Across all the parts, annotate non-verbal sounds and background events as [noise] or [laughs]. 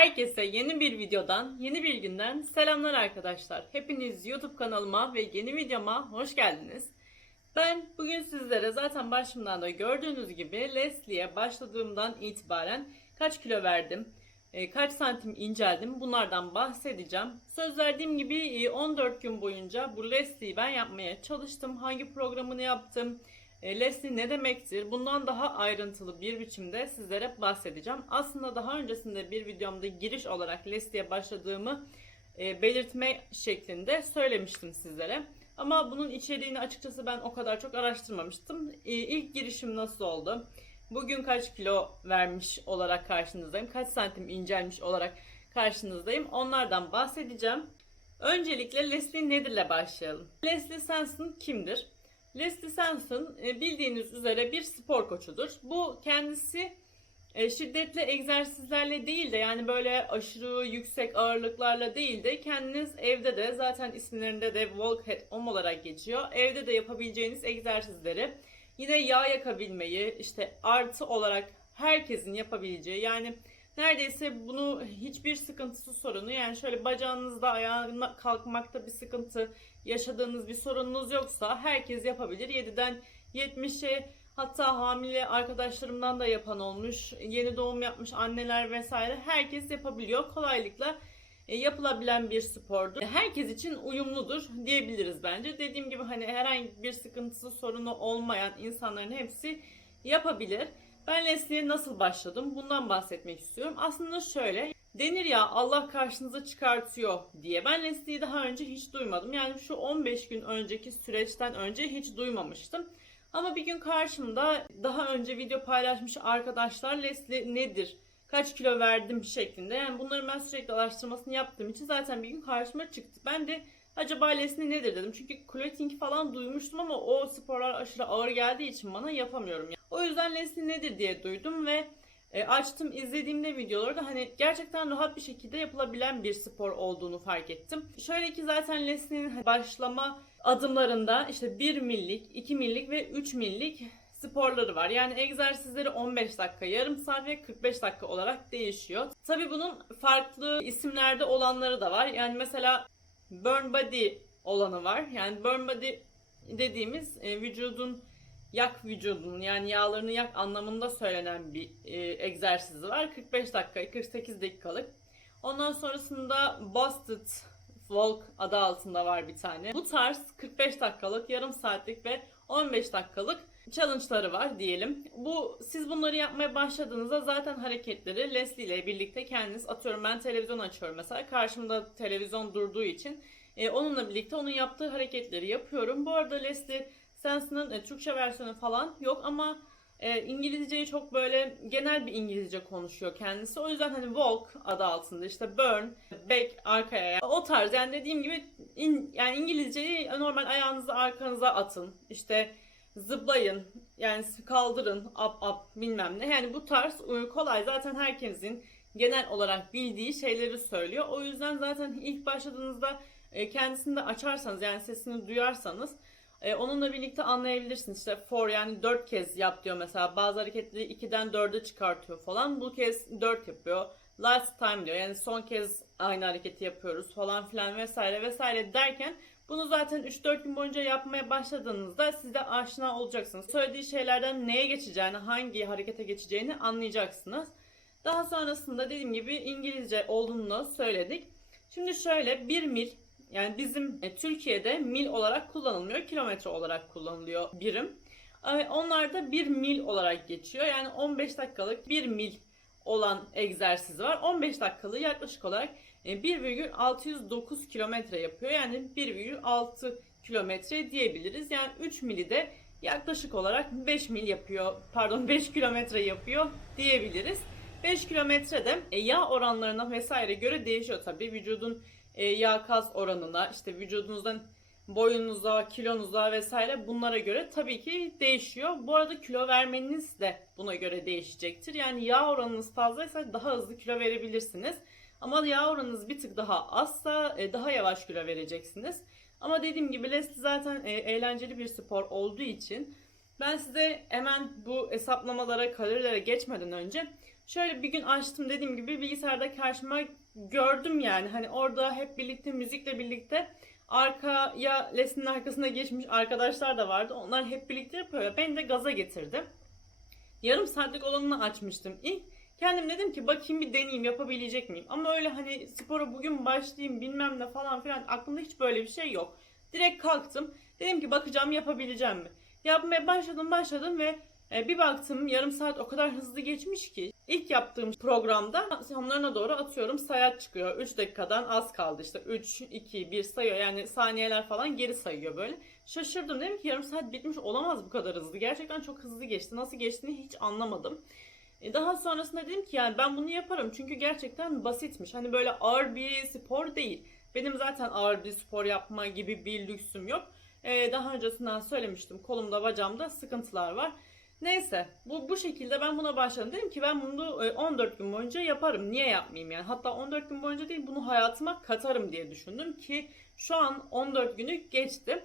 Herkese yeni bir videodan, yeni bir günden selamlar arkadaşlar. Hepiniz YouTube kanalıma ve yeni videoma hoş geldiniz. Ben bugün sizlere zaten başımdan da gördüğünüz gibi Leslie'ye başladığımdan itibaren kaç kilo verdim, e, kaç santim inceldim bunlardan bahsedeceğim. Söz verdiğim gibi e, 14 gün boyunca bu Leslie'yi ben yapmaya çalıştım. Hangi programını yaptım, e, Leslie ne demektir? Bundan daha ayrıntılı bir biçimde sizlere bahsedeceğim. Aslında daha öncesinde bir videomda giriş olarak Leslie'ye başladığımı e, belirtme şeklinde söylemiştim sizlere. Ama bunun içeriğini açıkçası ben o kadar çok araştırmamıştım. E, İlk girişim nasıl oldu? Bugün kaç kilo vermiş olarak karşınızdayım? Kaç santim incelmiş olarak karşınızdayım? Onlardan bahsedeceğim. Öncelikle Leslie nedirle başlayalım. Leslie Sanson kimdir? Leslie Sanson e, bildiğiniz üzere bir spor koçudur. Bu kendisi e, şiddetli egzersizlerle değil de yani böyle aşırı yüksek ağırlıklarla değil de kendiniz evde de zaten isimlerinde de walk at home olarak geçiyor. Evde de yapabileceğiniz egzersizleri yine yağ yakabilmeyi işte artı olarak herkesin yapabileceği yani neredeyse bunu hiçbir sıkıntısı sorunu yani şöyle bacağınızda ayağına kalkmakta bir sıkıntı yaşadığınız bir sorununuz yoksa herkes yapabilir. 7'den 70'e hatta hamile arkadaşlarımdan da yapan olmuş. Yeni doğum yapmış anneler vesaire herkes yapabiliyor. Kolaylıkla e, yapılabilen bir spordur. Herkes için uyumludur diyebiliriz bence. Dediğim gibi hani herhangi bir sıkıntısı sorunu olmayan insanların hepsi yapabilir. Ben Leslie'ye nasıl başladım? Bundan bahsetmek istiyorum. Aslında şöyle denir ya Allah karşınıza çıkartıyor diye. Ben Leslie'yi daha önce hiç duymadım. Yani şu 15 gün önceki süreçten önce hiç duymamıştım. Ama bir gün karşımda daha önce video paylaşmış arkadaşlar Leslie nedir? Kaç kilo verdim şeklinde. Yani bunları ben sürekli araştırmasını yaptığım için zaten bir gün karşıma çıktı. Ben de acaba Leslie nedir dedim. Çünkü clothing falan duymuştum ama o sporlar aşırı ağır geldiği için bana yapamıyorum. O yüzden Leslie nedir diye duydum ve e, açtım izlediğimde videoları da hani gerçekten rahat bir şekilde yapılabilen bir spor olduğunu fark ettim. Şöyle ki zaten Leslie'nin başlama adımlarında işte 1 millik, 2 millik ve 3 millik sporları var. Yani egzersizleri 15 dakika, yarım saat ve 45 dakika olarak değişiyor. Tabi bunun farklı isimlerde olanları da var. Yani mesela burn body olanı var. Yani burn body dediğimiz e, vücudun yak vücudunun yani yağlarını yak anlamında söylenen bir e, egzersizi var. 45 dakika, 48 dakikalık. Ondan sonrasında Busted Walk adı altında var bir tane. Bu tarz 45 dakikalık, yarım saatlik ve 15 dakikalık challenge'ları var diyelim. Bu siz bunları yapmaya başladığınızda zaten hareketleri Leslie ile birlikte kendiniz atıyorum ben televizyon açıyorum mesela karşımda televizyon durduğu için e, onunla birlikte onun yaptığı hareketleri yapıyorum. Bu arada Leslie Senson'ın e, Türkçe versiyonu falan yok ama e, İngilizceyi çok böyle genel bir İngilizce konuşuyor kendisi. O yüzden hani walk adı altında işte burn, back arkaya o tarz yani dediğim gibi in, yani İngilizceyi normal ayağınızı arkanıza atın. İşte zıplayın yani kaldırın up up bilmem ne. Yani bu tarz kolay zaten herkesin genel olarak bildiği şeyleri söylüyor. O yüzden zaten ilk başladığınızda e, kendisini de açarsanız yani sesini duyarsanız e, onunla birlikte anlayabilirsiniz. İşte for yani 4 kez yap diyor mesela. Bazı hareketleri 2'den 4'e çıkartıyor falan. Bu kez 4 yapıyor. Last time diyor. Yani son kez aynı hareketi yapıyoruz falan filan vesaire vesaire derken bunu zaten 3-4 gün boyunca yapmaya başladığınızda siz de aşina olacaksınız. Söylediği şeylerden neye geçeceğini, hangi harekete geçeceğini anlayacaksınız. Daha sonrasında dediğim gibi İngilizce olduğunu söyledik. Şimdi şöyle 1 mil yani bizim e, Türkiye'de mil olarak kullanılmıyor, kilometre olarak kullanılıyor birim. E, onlar da 1 mil olarak geçiyor. Yani 15 dakikalık 1 mil olan egzersizi var. 15 dakikalığı yaklaşık olarak 1,609 kilometre yapıyor. Yani 1,6 kilometre diyebiliriz. Yani 3 mili de yaklaşık olarak 5 mil yapıyor. Pardon 5 kilometre yapıyor diyebiliriz. 5 kilometre de e, yağ oranlarına vesaire göre değişiyor tabii. Vücudun e, yağ kas oranına, işte vücudunuzdan boyunuza, kilonuza vesaire bunlara göre tabii ki değişiyor. Bu arada kilo vermeniz de buna göre değişecektir. Yani yağ oranınız fazlaysa daha hızlı kilo verebilirsiniz. Ama yağ oranınız bir tık daha azsa e, daha yavaş kilo vereceksiniz. Ama dediğim gibi Leslie zaten e, eğlenceli bir spor olduğu için ben size hemen bu hesaplamalara, kalorilere geçmeden önce Şöyle bir gün açtım dediğim gibi bilgisayarda karşıma gördüm yani. Hani orada hep birlikte müzikle birlikte arkaya lesinin arkasına geçmiş arkadaşlar da vardı. Onlar hep birlikte yapıyor. Beni de gaza getirdi. Yarım saatlik olanını açmıştım ilk. Kendim dedim ki bakayım bir deneyeyim yapabilecek miyim? Ama öyle hani spora bugün başlayayım bilmem ne falan filan aklımda hiç böyle bir şey yok. Direkt kalktım. Dedim ki bakacağım yapabileceğim mi? Yapmaya başladım başladım ve e, bir baktım yarım saat o kadar hızlı geçmiş ki. İlk yaptığım programda sonlarına doğru atıyorum sayaç çıkıyor. 3 dakikadan az kaldı işte 3, 2, 1 sayıyor yani saniyeler falan geri sayıyor böyle. Şaşırdım dedim ki yarım saat bitmiş olamaz bu kadar hızlı. Gerçekten çok hızlı geçti. Nasıl geçtiğini hiç anlamadım. E, Daha sonrasında dedim ki yani ben bunu yaparım çünkü gerçekten basitmiş. Hani böyle ağır bir spor değil. Benim zaten ağır bir spor yapma gibi bir lüksüm yok. E, Daha öncesinden söylemiştim kolumda bacağımda sıkıntılar var. Neyse bu bu şekilde ben buna başladım. Dedim ki ben bunu e, 14 gün boyunca yaparım. Niye yapmayayım yani? Hatta 14 gün boyunca değil bunu hayatıma katarım diye düşündüm ki şu an 14 günü geçti.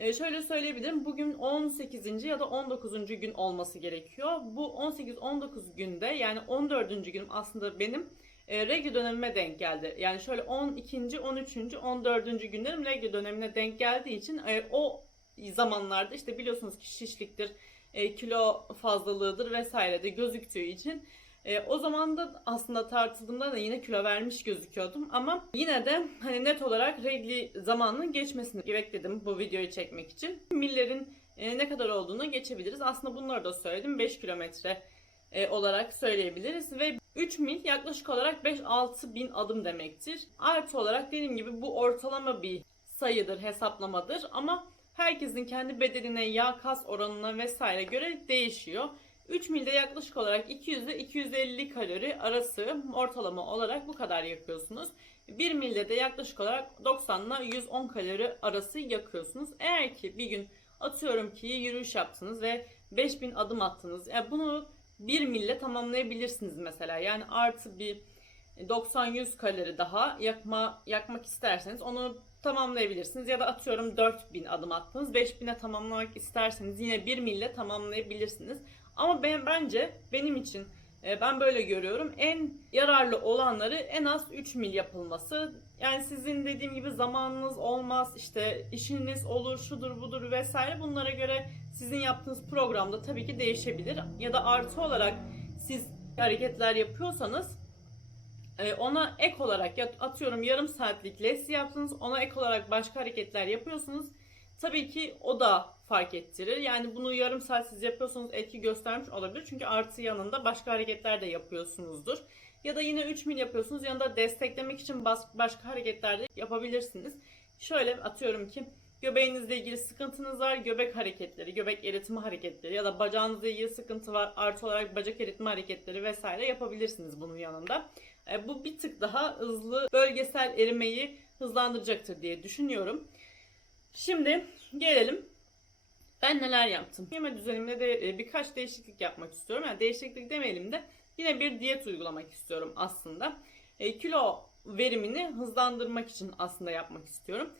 Ee, şöyle söyleyebilirim. Bugün 18. ya da 19. gün olması gerekiyor. Bu 18-19 günde yani 14. günüm aslında benim e, regl dönemime denk geldi. Yani şöyle 12. 13. 14. günlerim regl dönemine denk geldiği için e, o zamanlarda işte biliyorsunuz ki şişliktir, e, kilo fazlalığıdır vesaire de gözüktüğü için e, o zaman da aslında tartıldığımda da yine kilo vermiş gözüküyordum ama yine de hani net olarak regli zamanının geçmesini bekledim bu videoyu çekmek için. Millerin e, ne kadar olduğunu geçebiliriz. Aslında bunları da söyledim. 5 kilometre e, olarak söyleyebiliriz ve 3 mil yaklaşık olarak 5-6 bin adım demektir. Artı olarak dediğim gibi bu ortalama bir sayıdır, hesaplamadır ama herkesin kendi bedenine, yağ kas oranına vesaire göre değişiyor. 3 milde yaklaşık olarak 200 ile 250 kalori arası ortalama olarak bu kadar yakıyorsunuz. 1 milde de yaklaşık olarak 90 ile 110 kalori arası yakıyorsunuz. Eğer ki bir gün atıyorum ki yürüyüş yaptınız ve 5000 adım attınız. Yani bunu 1 mille tamamlayabilirsiniz mesela. Yani artı bir 90-100 kalori daha yakma yakmak isterseniz onu tamamlayabilirsiniz. Ya da atıyorum 4000 adım attınız. 5000'e tamamlamak isterseniz yine 1 mille tamamlayabilirsiniz. Ama ben bence benim için e, ben böyle görüyorum. En yararlı olanları en az 3 mil yapılması. Yani sizin dediğim gibi zamanınız olmaz, işte işiniz olur, şudur budur vesaire. Bunlara göre sizin yaptığınız programda tabii ki değişebilir. Ya da artı olarak siz hareketler yapıyorsanız e, ona ek olarak atıyorum yarım saatlik lesi yaptınız. Ona ek olarak başka hareketler yapıyorsunuz. Tabii ki o da fark ettirir. Yani bunu yarım saat siz yapıyorsanız etki göstermiş olabilir. Çünkü artı yanında başka hareketler de yapıyorsunuzdur. Ya da yine 3 mil yapıyorsunuz. Yanında desteklemek için başka hareketler de yapabilirsiniz. Şöyle atıyorum ki göbeğinizle ilgili sıkıntınız var. Göbek hareketleri, göbek eritme hareketleri ya da bacağınızla ilgili sıkıntı var. Artı olarak bacak eritme hareketleri vesaire yapabilirsiniz bunun yanında. E, bu bir tık daha hızlı bölgesel erimeyi hızlandıracaktır diye düşünüyorum. Şimdi gelelim ben neler yaptım. Yeme düzenimde de e, birkaç değişiklik yapmak istiyorum. Yani değişiklik demeyelim de yine bir diyet uygulamak istiyorum aslında. E, kilo verimini hızlandırmak için aslında yapmak istiyorum.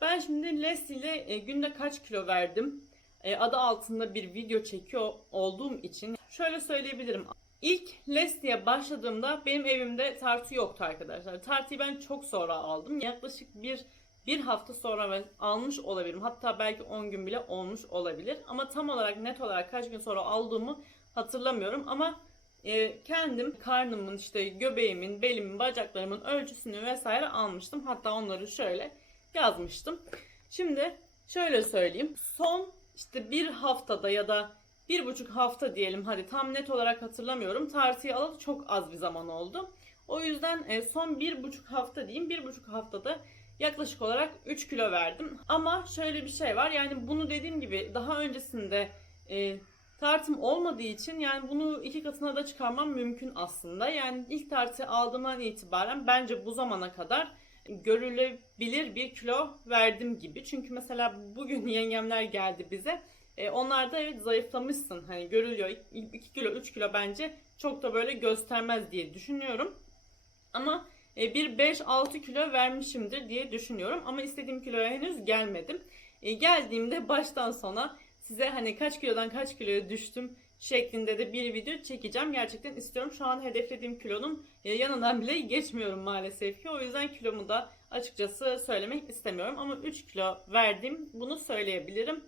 Ben şimdi Les ile e, günde kaç kilo verdim e, adı altında bir video çekiyor olduğum için şöyle söyleyebilirim. İlk Leslie'ye başladığımda benim evimde tartı yoktu arkadaşlar. Tartıyı ben çok sonra aldım. Yaklaşık bir bir hafta sonra ben almış olabilirim. Hatta belki 10 gün bile olmuş olabilir. Ama tam olarak net olarak kaç gün sonra aldığımı hatırlamıyorum. Ama e, kendim karnımın işte göbeğimin, belimin, bacaklarımın ölçüsünü vesaire almıştım. Hatta onları şöyle yazmıştım. Şimdi şöyle söyleyeyim. Son işte bir haftada ya da bir buçuk hafta diyelim hadi tam net olarak hatırlamıyorum. Tartıyı alalı çok az bir zaman oldu. O yüzden e, son bir buçuk hafta diyeyim. Bir buçuk haftada yaklaşık olarak 3 kilo verdim. Ama şöyle bir şey var yani bunu dediğim gibi daha öncesinde e, tartım olmadığı için yani bunu iki katına da çıkarmam mümkün aslında. Yani ilk tartı aldığımdan itibaren bence bu zamana kadar görülebilir bir kilo verdim gibi. Çünkü mesela bugün [laughs] yengemler geldi bize. E, onlar da evet zayıflamışsın hani görülüyor 2 kilo 3 kilo bence çok da böyle göstermez diye düşünüyorum. Ama bir 5-6 kilo vermişimdir diye düşünüyorum. Ama istediğim kiloya henüz gelmedim. E, geldiğimde baştan sona size hani kaç kilodan kaç kiloya düştüm şeklinde de bir video çekeceğim. Gerçekten istiyorum. Şu an hedeflediğim kilonun e, yanından bile geçmiyorum maalesef ki. O yüzden kilomu da açıkçası söylemek istemiyorum. Ama 3 kilo verdim. Bunu söyleyebilirim.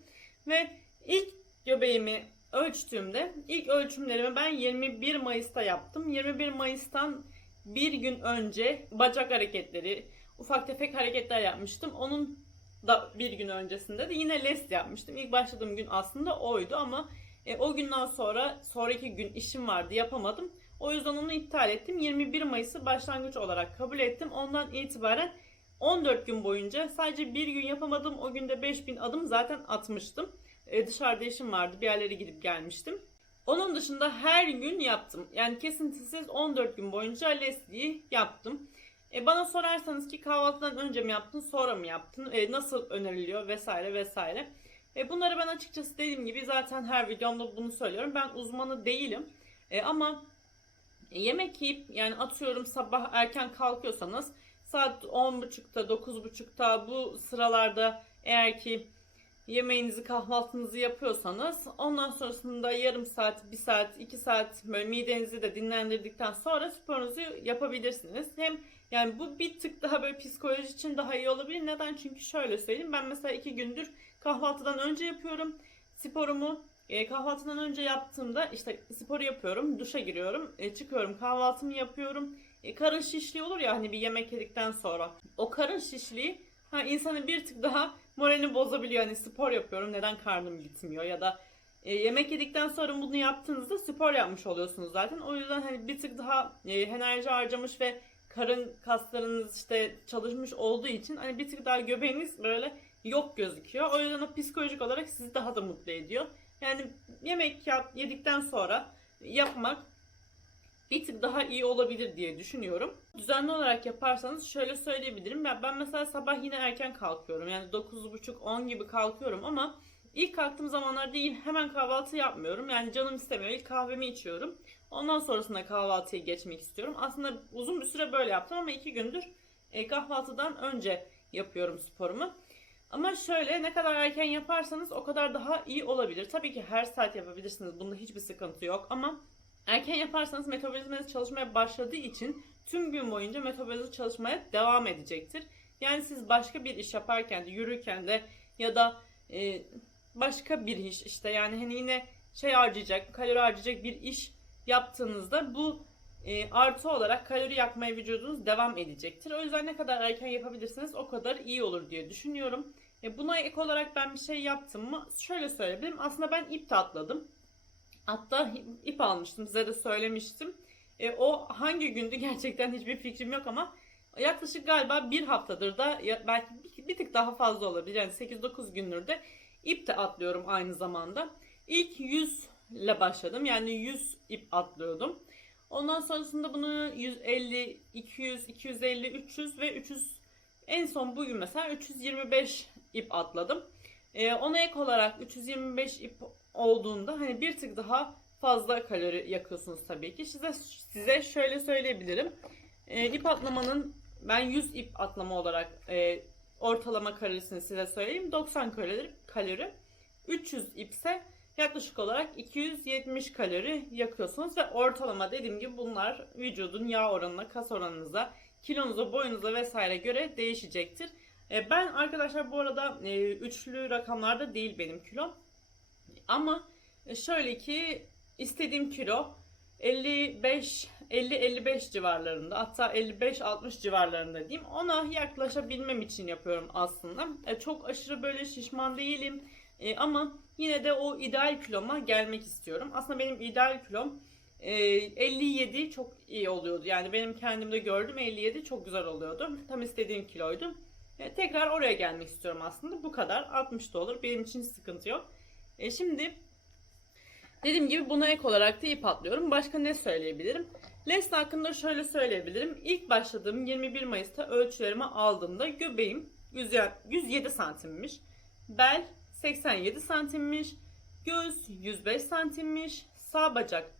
Ve ilk göbeğimi ölçtüğümde ilk ölçümlerimi ben 21 Mayıs'ta yaptım. 21 Mayıs'tan bir gün önce bacak hareketleri, ufak tefek hareketler yapmıştım. Onun da bir gün öncesinde de yine lest yapmıştım. İlk başladığım gün aslında oydu ama e, o günden sonra sonraki gün işim vardı yapamadım. O yüzden onu iptal ettim. 21 Mayıs'ı başlangıç olarak kabul ettim. Ondan itibaren 14 gün boyunca sadece bir gün yapamadım. O günde 5000 adım zaten atmıştım. E, dışarıda işim vardı. Bir yerlere gidip gelmiştim. Onun dışında her gün yaptım. Yani kesintisiz 14 gün boyunca Leslie'yi yaptım. E, bana sorarsanız ki kahvaltıdan önce mi yaptın, sonra mı yaptın, e, nasıl öneriliyor vesaire vesaire. E, bunları ben açıkçası dediğim gibi zaten her videomda bunu söylüyorum. Ben uzmanı değilim. E, ama yemek yiyip yani atıyorum sabah erken kalkıyorsanız saat 10.30'da 9.30'da bu sıralarda eğer ki yemeğinizi kahvaltınızı yapıyorsanız ondan sonrasında yarım saat, bir saat, iki saat böyle midenizi de dinlendirdikten sonra sporunuzu yapabilirsiniz. Hem yani bu bir tık daha böyle psikoloji için daha iyi olabilir. Neden? Çünkü şöyle söyleyeyim. Ben mesela iki gündür kahvaltıdan önce yapıyorum sporumu. E, kahvaltıdan önce yaptığımda işte sporu yapıyorum, duşa giriyorum, e, çıkıyorum, kahvaltımı yapıyorum. E, karın şişliği olur ya hani bir yemek yedikten sonra. O karın şişliği ha, insanı bir tık daha moralini bozabiliyor. Hani spor yapıyorum neden karnım gitmiyor ya da e, yemek yedikten sonra bunu yaptığınızda spor yapmış oluyorsunuz zaten. O yüzden hani bir tık daha e, enerji harcamış ve karın kaslarınız işte çalışmış olduğu için hani bir tık daha göbeğiniz böyle yok gözüküyor. O yüzden o psikolojik olarak sizi daha da mutlu ediyor. Yani yemek yap, yedikten sonra yapmak bir tık daha iyi olabilir diye düşünüyorum. Düzenli olarak yaparsanız şöyle söyleyebilirim. Ben, ben mesela sabah yine erken kalkıyorum. Yani 9.30-10 gibi kalkıyorum ama ilk kalktığım zamanlar değil hemen kahvaltı yapmıyorum. Yani canım istemiyor. İlk kahvemi içiyorum. Ondan sonrasında kahvaltıya geçmek istiyorum. Aslında uzun bir süre böyle yaptım ama iki gündür e, kahvaltıdan önce yapıyorum sporumu. Ama şöyle ne kadar erken yaparsanız o kadar daha iyi olabilir. Tabii ki her saat yapabilirsiniz. Bunda hiçbir sıkıntı yok ama erken yaparsanız metabolizmanız çalışmaya başladığı için tüm gün boyunca metabolizma çalışmaya devam edecektir. Yani siz başka bir iş yaparken de yürürken de ya da e, başka bir iş işte yani hani yine şey harcayacak, kalori harcayacak bir iş yaptığınızda bu e, artı olarak kalori yakmaya vücudunuz devam edecektir. O yüzden ne kadar erken yapabilirsiniz o kadar iyi olur diye düşünüyorum. E, buna ek olarak ben bir şey yaptım mı? Şöyle söyleyebilirim. Aslında ben ip atladım. Hatta ip almıştım. Size de söylemiştim. E, o hangi gündü gerçekten hiçbir fikrim yok ama yaklaşık galiba bir haftadır da belki bir, bir tık daha fazla olabilir. Yani 8-9 gündür de ip de atlıyorum aynı zamanda. İlk 100 ile başladım. Yani 100 ip atlıyordum. Ondan sonrasında bunu 150, 200, 250, 300 ve 300 en son bugün mesela 325 ip atladım. Ee, ona ek olarak 325 ip olduğunda hani bir tık daha fazla kalori yakıyorsunuz tabii ki. Size size şöyle söyleyebilirim. Ee, ip atlamanın ben 100 ip atlama olarak e, ortalama kalorisini size söyleyeyim. 90 kalori, kalori. 300 ipse yaklaşık olarak 270 kalori yakıyorsunuz ve ortalama dediğim gibi bunlar vücudun yağ oranına, kas oranınıza, kilonuza, boyunuza vesaire göre değişecektir. E, ben arkadaşlar bu arada e, üçlü rakamlarda değil benim kilom. Ama e, şöyle ki istediğim kilo 55 50-55 civarlarında hatta 55-60 civarlarında diyeyim. Ona yaklaşabilmem için yapıyorum aslında. E, çok aşırı böyle şişman değilim. E, ama yine de o ideal kiloma gelmek istiyorum. Aslında benim ideal kilom e, 57 çok iyi oluyordu. Yani benim kendimde gördüm 57 çok güzel oluyordu. Tam istediğim kiloydu. E, tekrar oraya gelmek istiyorum aslında. Bu kadar. 60 da olur. Benim için sıkıntı yok. E, şimdi dediğim gibi buna ek olarak da ip atlıyorum. Başka ne söyleyebilirim? Leslie hakkında şöyle söyleyebilirim. İlk başladığım 21 Mayıs'ta ölçülerimi aldığımda göbeğim 107 santimmiş. Bel 87 santimmiş. Göz 105 santimmiş. Sağ bacak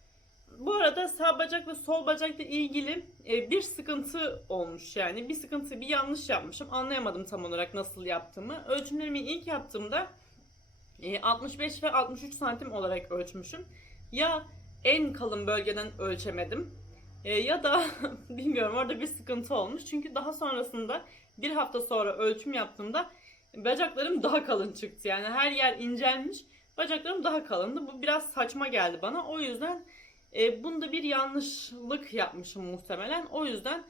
bu arada sağ bacak ve sol bacakla ilgili e, bir sıkıntı olmuş yani. Bir sıkıntı, bir yanlış yapmışım. Anlayamadım tam olarak nasıl yaptığımı. Ölçümlerimi ilk yaptığımda e, 65 ve 63 santim olarak ölçmüşüm. ya en kalın bölgeden ölçemedim e, ya da [laughs] bilmiyorum orada bir sıkıntı olmuş. Çünkü daha sonrasında bir hafta sonra ölçüm yaptığımda bacaklarım daha kalın çıktı. Yani her yer incelmiş. Bacaklarım daha kalındı. Bu biraz saçma geldi bana. O yüzden e, bunda bir yanlışlık yapmışım muhtemelen. O yüzden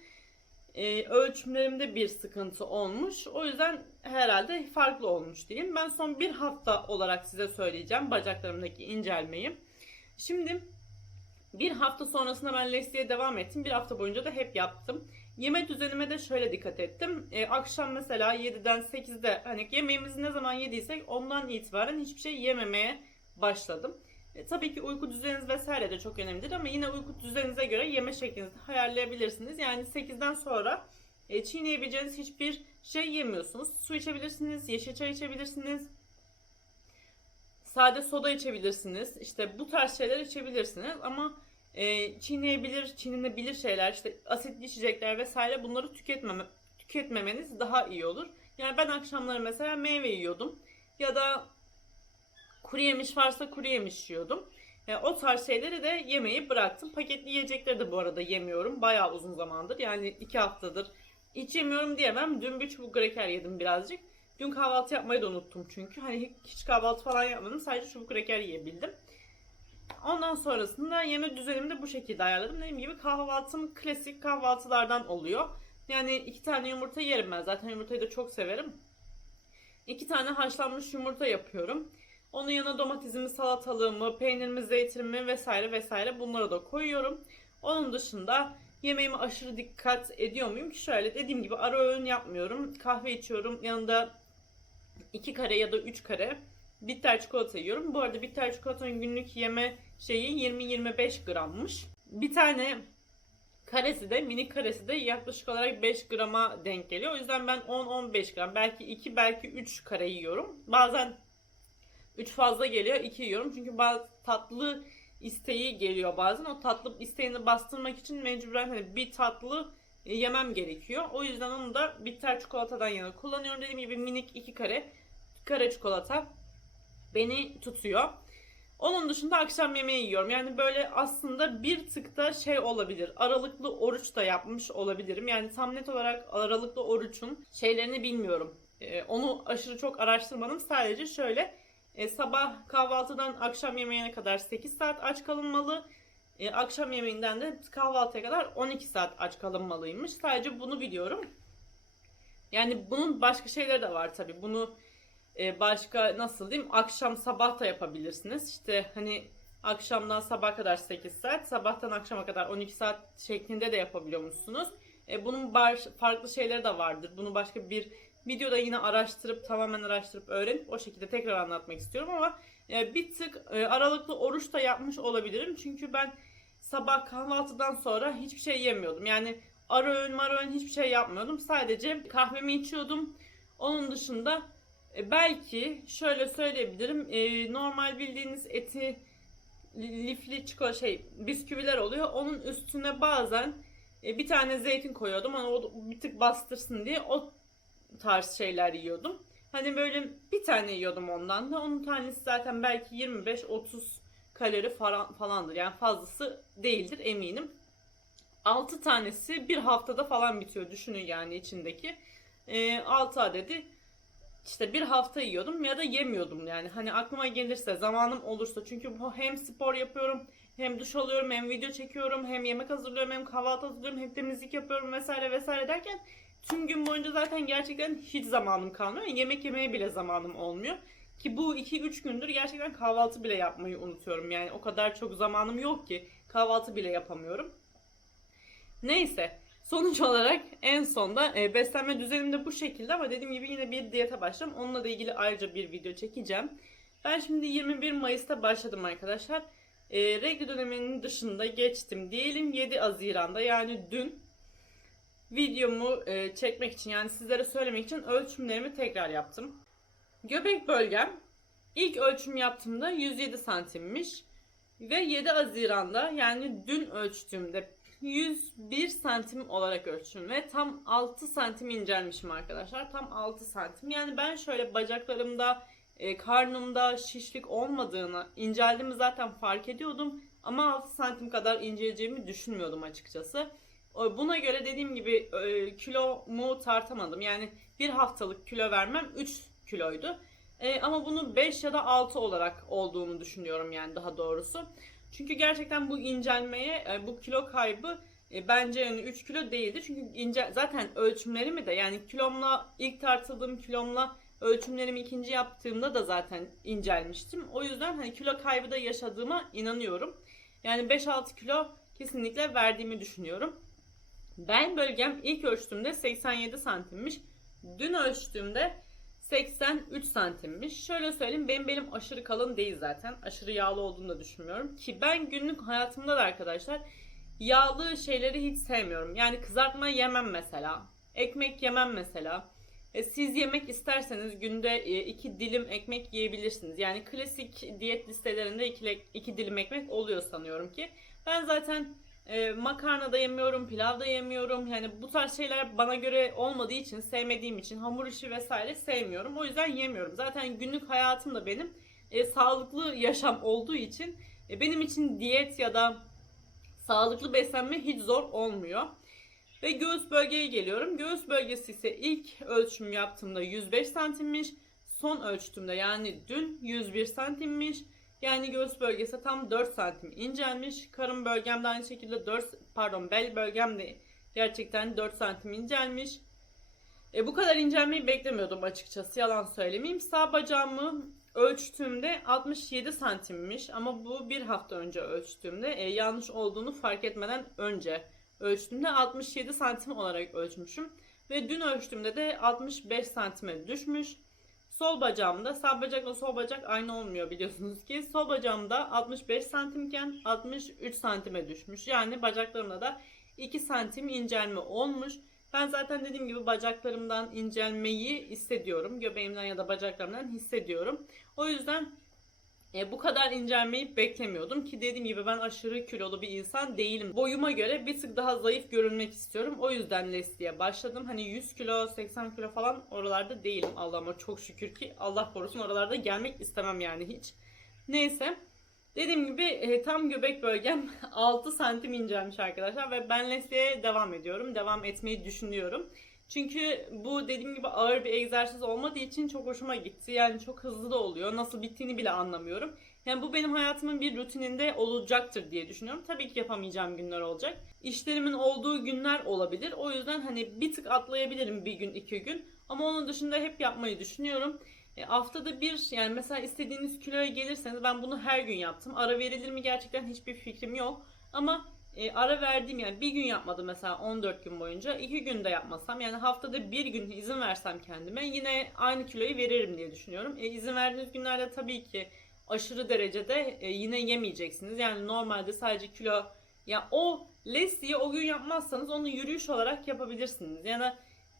e, ölçümlerimde bir sıkıntı olmuş. O yüzden herhalde farklı olmuş diyeyim. Ben son bir hafta olarak size söyleyeceğim bacaklarımdaki incelmeyi. Şimdi bir hafta sonrasında ben Leslie'ye devam ettim. Bir hafta boyunca da hep yaptım. Yeme düzenime de şöyle dikkat ettim. E, akşam mesela 7'den 8'de hani yemeğimizi ne zaman yediysek ondan itibaren hiçbir şey yememeye başladım. E, tabii ki uyku düzeniniz vesaire de çok önemlidir ama yine uyku düzeninize göre yeme şeklinizi ayarlayabilirsiniz. Yani 8'den sonra e, çiğneyebileceğiniz hiçbir şey yemiyorsunuz. Su içebilirsiniz, yeşil çay içebilirsiniz, sade soda içebilirsiniz. İşte bu tarz şeyler içebilirsiniz ama e, çiğneyebilir, çiğnenebilir şeyler, işte asitli içecekler vesaire bunları tüketmeme, tüketmemeniz daha iyi olur. Yani ben akşamları mesela meyve yiyordum ya da kuru yemiş varsa kuru yemiş yiyordum. Yani o tarz şeyleri de yemeyi bıraktım. Paketli yiyecekleri de bu arada yemiyorum. Bayağı uzun zamandır. Yani iki haftadır hiç yemiyorum diyemem. Dün bir çubuk kraker yedim birazcık. Dün kahvaltı yapmayı da unuttum çünkü. Hani hiç kahvaltı falan yapmadım. Sadece çubuk kraker yiyebildim. Ondan sonrasında yeme düzenimi de bu şekilde ayarladım. Dediğim gibi kahvaltım klasik kahvaltılardan oluyor. Yani iki tane yumurta yerim ben. Zaten yumurtayı da çok severim. İki tane haşlanmış yumurta yapıyorum. Onun yanına domatesimi, salatalığımı, peynirimi, zeytinimi vesaire vesaire bunları da koyuyorum. Onun dışında yemeğime aşırı dikkat ediyor muyum şöyle dediğim gibi ara öğün yapmıyorum. Kahve içiyorum. Yanında 2 kare ya da 3 kare bitter çikolata yiyorum. Bu arada bitter çikolatanın günlük yeme şeyi 20-25 grammış. Bir tane karesi de minik karesi de yaklaşık olarak 5 grama denk geliyor. O yüzden ben 10-15 gram belki 2 belki 3 kare yiyorum. Bazen 3 fazla geliyor 2 yiyorum. Çünkü bazı tatlı isteği geliyor bazen. O tatlı isteğini bastırmak için mecburen hani bir tatlı yemem gerekiyor. O yüzden onu da bitter çikolatadan yana kullanıyorum. Dediğim gibi minik 2 kare kare çikolata beni tutuyor. Onun dışında akşam yemeği yiyorum. Yani böyle aslında bir tık da şey olabilir. Aralıklı oruç da yapmış olabilirim. Yani tam net olarak aralıklı oruçun şeylerini bilmiyorum. Ee, onu aşırı çok araştırmadım. Sadece şöyle e, sabah kahvaltıdan akşam yemeğine kadar 8 saat aç kalınmalı. E, akşam yemeğinden de kahvaltıya kadar 12 saat aç kalınmalıymış. Sadece bunu biliyorum. Yani bunun başka şeyleri de var tabii. Bunu e, başka nasıl diyeyim akşam sabah da yapabilirsiniz. İşte hani akşamdan sabah kadar 8 saat, sabahtan akşama kadar 12 saat şeklinde de yapabiliyormuşsunuz. E, bunun baş, farklı şeyleri de vardır. Bunu başka bir videoda yine araştırıp tamamen araştırıp öğrenip o şekilde tekrar anlatmak istiyorum ama e, bir tık e, aralıklı oruç da yapmış olabilirim. Çünkü ben sabah kahvaltıdan sonra hiçbir şey yemiyordum. Yani ara öğün mara öğün hiçbir şey yapmıyordum. Sadece kahvemi içiyordum. Onun dışında e, belki şöyle söyleyebilirim. E, normal bildiğiniz eti lifli çikolata şey bisküviler oluyor. Onun üstüne bazen e, bir tane zeytin koyuyordum. Hani o bir tık bastırsın diye o tarz şeyler yiyordum. Hani böyle bir tane yiyordum ondan da. Onun tanesi zaten belki 25-30 kalori falan, falandır. Yani fazlası değildir eminim. 6 tanesi bir haftada falan bitiyor. Düşünün yani içindeki. E, 6 adedi işte bir hafta yiyordum ya da yemiyordum yani. Hani aklıma gelirse, zamanım olursa. Çünkü hem spor yapıyorum, hem duş alıyorum, hem video çekiyorum, hem yemek hazırlıyorum, hem kahvaltı hazırlıyorum, hem temizlik yapıyorum vesaire vesaire derken tüm gün boyunca zaten gerçekten hiç zamanım kalmıyor. Yemek yemeye bile zamanım olmuyor. Ki bu 2-3 gündür gerçekten kahvaltı bile yapmayı unutuyorum. Yani o kadar çok zamanım yok ki kahvaltı bile yapamıyorum. Neyse. Sonuç olarak en sonda e, beslenme düzenim de bu şekilde ama dediğim gibi yine bir diyete başladım. Onunla da ilgili ayrıca bir video çekeceğim. Ben şimdi 21 Mayıs'ta başladım arkadaşlar. E, regl döneminin dışında geçtim. Diyelim 7 Haziran'da yani dün videomu e, çekmek için yani sizlere söylemek için ölçümlerimi tekrar yaptım. Göbek bölgem ilk ölçüm yaptığımda 107 santimmiş. Ve 7 Haziran'da yani dün ölçtüğümde 101 santim olarak ölçtüm ve tam 6 santim incelmişim arkadaşlar. Tam 6 santim. Yani ben şöyle bacaklarımda e, karnımda şişlik olmadığını, inceldiğimi zaten fark ediyordum. Ama 6 santim kadar inceleceğimi düşünmüyordum açıkçası. Buna göre dediğim gibi e, kilomu tartamadım. Yani bir haftalık kilo vermem 3 kiloydu. E, ama bunu 5 ya da 6 olarak olduğunu düşünüyorum yani daha doğrusu. Çünkü gerçekten bu incelmeye, e, bu kilo kaybı bence yani 3 kilo değildi. Çünkü ince, zaten ölçümlerimi de yani kilomla ilk tartıldığım kilomla ölçümlerimi ikinci yaptığımda da zaten incelmiştim. O yüzden hani kilo kaybı da yaşadığıma inanıyorum. Yani 5-6 kilo kesinlikle verdiğimi düşünüyorum. Ben bölgem ilk ölçtüğümde 87 santimmiş. Dün ölçtüğümde 83 santimmiş. Şöyle söyleyeyim benim belim aşırı kalın değil zaten. Aşırı yağlı olduğunu da düşünmüyorum. Ki ben günlük hayatımda da arkadaşlar yağlı şeyleri hiç sevmiyorum. Yani kızartma yemem mesela. Ekmek yemem mesela. E, siz yemek isterseniz günde e, iki dilim ekmek yiyebilirsiniz. Yani klasik diyet listelerinde iki, iki dilim ekmek oluyor sanıyorum ki. Ben zaten e, makarna da yemiyorum, pilav da yemiyorum. Yani bu tarz şeyler bana göre olmadığı için, sevmediğim için hamur işi vesaire sevmiyorum. O yüzden yemiyorum. Zaten günlük hayatım da benim e, sağlıklı yaşam olduğu için e, benim için diyet ya da sağlıklı beslenme hiç zor olmuyor. Ve göğüs bölgeye geliyorum. Göğüs bölgesi ise ilk ölçüm yaptığımda 105 santimmiş. Son ölçtüğümde yani dün 101 santimmiş. Yani göğüs bölgesi tam 4 santim incelmiş. Karın bölgemde aynı şekilde 4 pardon bel bölgem de gerçekten 4 santim incelmiş. E, bu kadar incelmeyi beklemiyordum açıkçası yalan söylemeyeyim. Sağ bacağımı ölçtüğümde 67 santimmiş ama bu bir hafta önce ölçtüğümde e, yanlış olduğunu fark etmeden önce ölçtüğümde 67 santim olarak ölçmüşüm. Ve dün ölçtüğümde de 65 santime düşmüş. Sol bacağımda sağ bacakla sol bacak aynı olmuyor biliyorsunuz ki. Sol bacağımda 65 santimken 63 santime düşmüş. Yani bacaklarımda da 2 santim incelme olmuş. Ben zaten dediğim gibi bacaklarımdan incelmeyi hissediyorum. Göbeğimden ya da bacaklarımdan hissediyorum. O yüzden e, bu kadar incelmeyi beklemiyordum ki dediğim gibi ben aşırı kilolu bir insan değilim. Boyuma göre bir tık daha zayıf görünmek istiyorum. O yüzden Leslie'ye başladım. Hani 100 kilo 80 kilo falan oralarda değilim Allah'ıma çok şükür ki. Allah korusun oralarda gelmek istemem yani hiç. Neyse. Dediğim gibi e, tam göbek bölgem [laughs] 6 santim incelmiş arkadaşlar ve ben Leslie'ye devam ediyorum. Devam etmeyi düşünüyorum. Çünkü bu dediğim gibi ağır bir egzersiz olmadığı için çok hoşuma gitti. Yani çok hızlı da oluyor. Nasıl bittiğini bile anlamıyorum. Yani bu benim hayatımın bir rutininde olacaktır diye düşünüyorum. Tabii ki yapamayacağım günler olacak. İşlerimin olduğu günler olabilir. O yüzden hani bir tık atlayabilirim bir gün iki gün. Ama onun dışında hep yapmayı düşünüyorum. E, haftada bir yani mesela istediğiniz kiloya gelirseniz ben bunu her gün yaptım. Ara verilir mi gerçekten hiçbir fikrim yok. Ama e, ara verdiğim yani bir gün yapmadım mesela 14 gün boyunca. iki günde yapmasam yani haftada bir gün izin versem kendime yine aynı kiloyu veririm diye düşünüyorum. E, izin verdiğiniz günlerde tabii ki aşırı derecede e, yine yemeyeceksiniz. Yani normalde sadece kilo ya o lesiyi o gün yapmazsanız onu yürüyüş olarak yapabilirsiniz. Yani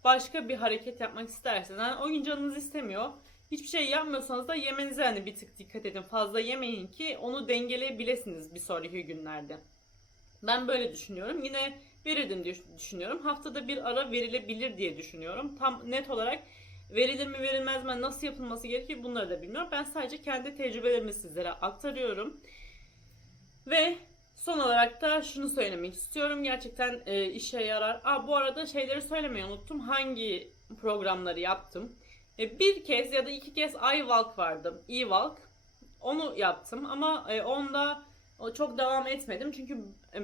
başka bir hareket yapmak isterseniz yani o gün canınız istemiyor. Hiçbir şey yapmıyorsanız da yemenize hani bir tık dikkat edin. Fazla yemeyin ki onu dengeleyebilirsiniz bir sonraki günlerde. Ben böyle düşünüyorum. Yine verirdim diye düşünüyorum. Haftada bir ara verilebilir diye düşünüyorum. Tam net olarak verilir mi verilmez mi nasıl yapılması gerekir bunları da bilmiyorum. Ben sadece kendi tecrübelerimi sizlere aktarıyorum. Ve son olarak da şunu söylemek istiyorum. Gerçekten e, işe yarar. Aa, bu arada şeyleri söylemeyi unuttum. Hangi programları yaptım? E, bir kez ya da iki kez iWalk vardı. e-walk. Onu yaptım ama e, onda o çok devam etmedim. Çünkü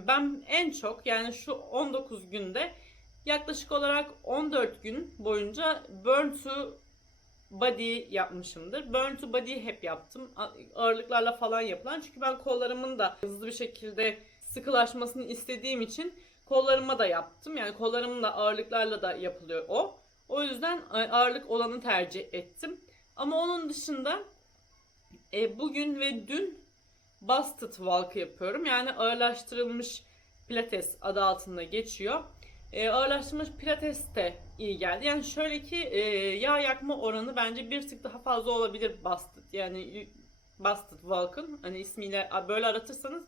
ben en çok yani şu 19 günde yaklaşık olarak 14 gün boyunca burn to body yapmışımdır. Burn to body hep yaptım. Ağırlıklarla falan yapılan. Çünkü ben kollarımın da hızlı bir şekilde sıkılaşmasını istediğim için kollarıma da yaptım. Yani kollarımın da ağırlıklarla da yapılıyor o. O yüzden ağırlık olanı tercih ettim. Ama onun dışında e, bugün ve dün Busted Walk yapıyorum. Yani ağırlaştırılmış pilates adı altında geçiyor. E, ağırlaştırılmış pilates de iyi geldi. Yani şöyle ki e, yağ yakma oranı bence bir tık daha fazla olabilir Busted. Yani Busted Walk'ın hani ismiyle böyle aratırsanız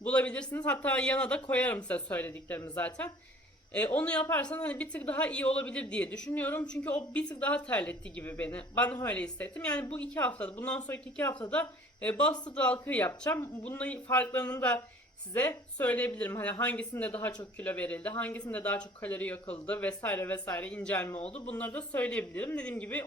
bulabilirsiniz. Hatta yana da koyarım size söylediklerimi zaten. E, onu yaparsan hani bir tık daha iyi olabilir diye düşünüyorum. Çünkü o bir tık daha terletti gibi beni. Ben öyle hissettim. Yani bu iki haftada, bundan sonraki iki haftada e, bastı dalkı yapacağım. Bunun farklarını da size söyleyebilirim. Hani hangisinde daha çok kilo verildi, hangisinde daha çok kalori yakıldı vesaire vesaire incelme oldu. Bunları da söyleyebilirim. Dediğim gibi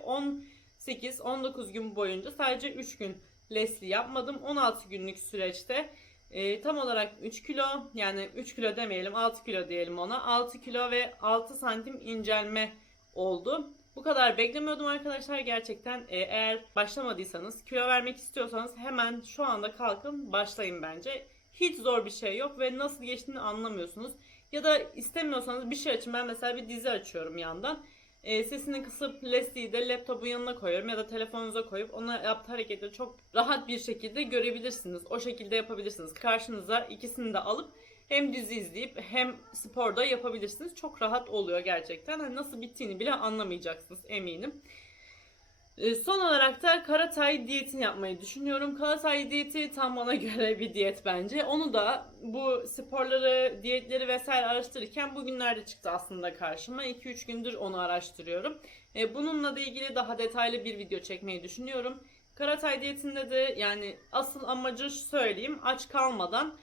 18-19 gün boyunca sadece 3 gün Leslie yapmadım. 16 günlük süreçte e, tam olarak 3 kilo yani 3 kilo demeyelim 6 kilo diyelim ona. 6 kilo ve 6 santim incelme oldu. Bu kadar beklemiyordum arkadaşlar gerçekten. E, eğer başlamadıysanız, kilo vermek istiyorsanız hemen şu anda kalkın başlayın bence. Hiç zor bir şey yok ve nasıl geçtiğini anlamıyorsunuz. Ya da istemiyorsanız bir şey açın. Ben mesela bir dizi açıyorum yandan. E, sesini kısıp Leslie'yi de laptopun yanına koyuyorum ya da telefonunuza koyup ona yaptığı hareketleri çok rahat bir şekilde görebilirsiniz. O şekilde yapabilirsiniz. Karşınıza ikisini de alıp hem dizi izleyip hem sporda yapabilirsiniz. Çok rahat oluyor gerçekten. Hani nasıl bittiğini bile anlamayacaksınız eminim. Ee, Son olarak da Karatay diyetini yapmayı düşünüyorum. Karatay diyeti tam bana [laughs] göre bir diyet bence. Onu da bu sporları, diyetleri vesaire araştırırken bugünlerde çıktı aslında karşıma. 2-3 gündür onu araştırıyorum. Ee, Bununla da ilgili daha detaylı bir video çekmeyi düşünüyorum. Karatay diyetinde de yani asıl amacı söyleyeyim aç kalmadan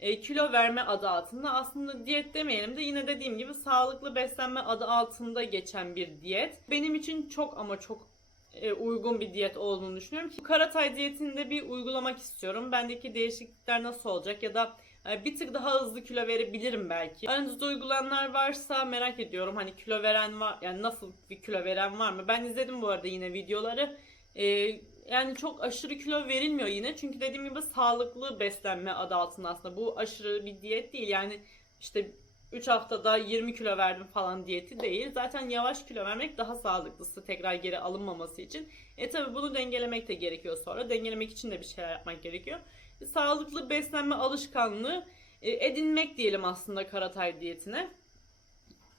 e, kilo verme adı altında aslında diyet demeyelim de yine dediğim gibi sağlıklı beslenme adı altında geçen bir diyet. Benim için çok ama çok e, uygun bir diyet olduğunu düşünüyorum ki Karatay diyetinde bir uygulamak istiyorum. Bendeki değişiklikler nasıl olacak ya da e, bir tık daha hızlı kilo verebilirim belki. Aranızda uygulayanlar varsa merak ediyorum. Hani kilo veren var yani nasıl bir kilo veren var mı? Ben izledim bu arada yine videoları. E, yani çok aşırı kilo verilmiyor yine. Çünkü dediğim gibi sağlıklı beslenme adı altında aslında. Bu aşırı bir diyet değil. Yani işte 3 haftada 20 kilo verdim falan diyeti değil. Zaten yavaş kilo vermek daha sağlıklısı tekrar geri alınmaması için. E tabi bunu dengelemek de gerekiyor sonra. Dengelemek için de bir şeyler yapmak gerekiyor. E, sağlıklı beslenme alışkanlığı e, edinmek diyelim aslında Karatay diyetine.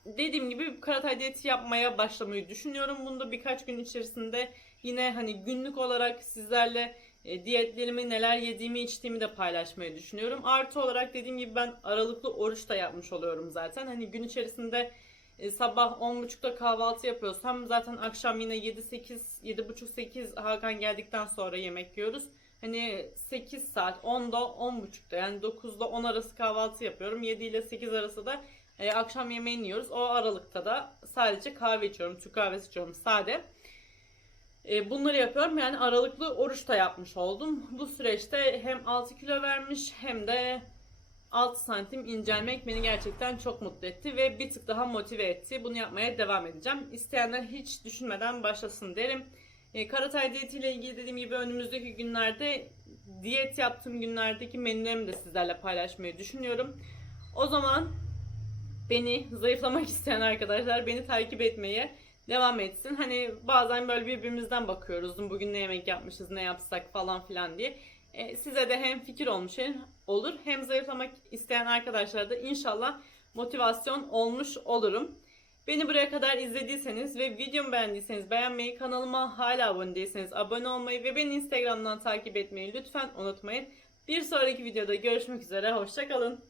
Dediğim gibi Karatay diyeti yapmaya başlamayı düşünüyorum. Bunu da birkaç gün içerisinde yine hani günlük olarak sizlerle e, diyetlerimi, neler yediğimi, içtiğimi de paylaşmayı düşünüyorum. Artı olarak dediğim gibi ben aralıklı oruç da yapmış oluyorum zaten. Hani gün içerisinde e, sabah 10.30'da kahvaltı yapıyorsam zaten akşam yine 7-8, 7.30-8 Hakan geldikten sonra yemek yiyoruz. Hani 8 saat 10'da 10.30'da yani 9'da 10 arası kahvaltı yapıyorum. 7 ile 8 arası da e, akşam yemeğini yiyoruz. O aralıkta da sadece kahve içiyorum. Türk kahvesi içiyorum sade. E, bunları yapıyorum. Yani aralıklı oruç da yapmış oldum. Bu süreçte hem 6 kilo vermiş hem de 6 santim incelmek beni gerçekten çok mutlu etti ve bir tık daha motive etti. Bunu yapmaya devam edeceğim. İsteyenler hiç düşünmeden başlasın derim. E, Karatay diyetiyle ilgili dediğim gibi önümüzdeki günlerde diyet yaptığım günlerdeki menülerimi de sizlerle paylaşmayı düşünüyorum. O zaman beni zayıflamak isteyen arkadaşlar beni takip etmeye devam etsin. Hani bazen böyle birbirimizden bakıyoruz. Bugün ne yemek yapmışız, ne yapsak falan filan diye. E, size de hem fikir olmuş olur hem zayıflamak isteyen arkadaşlara da inşallah motivasyon olmuş olurum. Beni buraya kadar izlediyseniz ve videomu beğendiyseniz beğenmeyi, kanalıma hala abone değilseniz abone olmayı ve beni Instagram'dan takip etmeyi lütfen unutmayın. Bir sonraki videoda görüşmek üzere, hoşçakalın.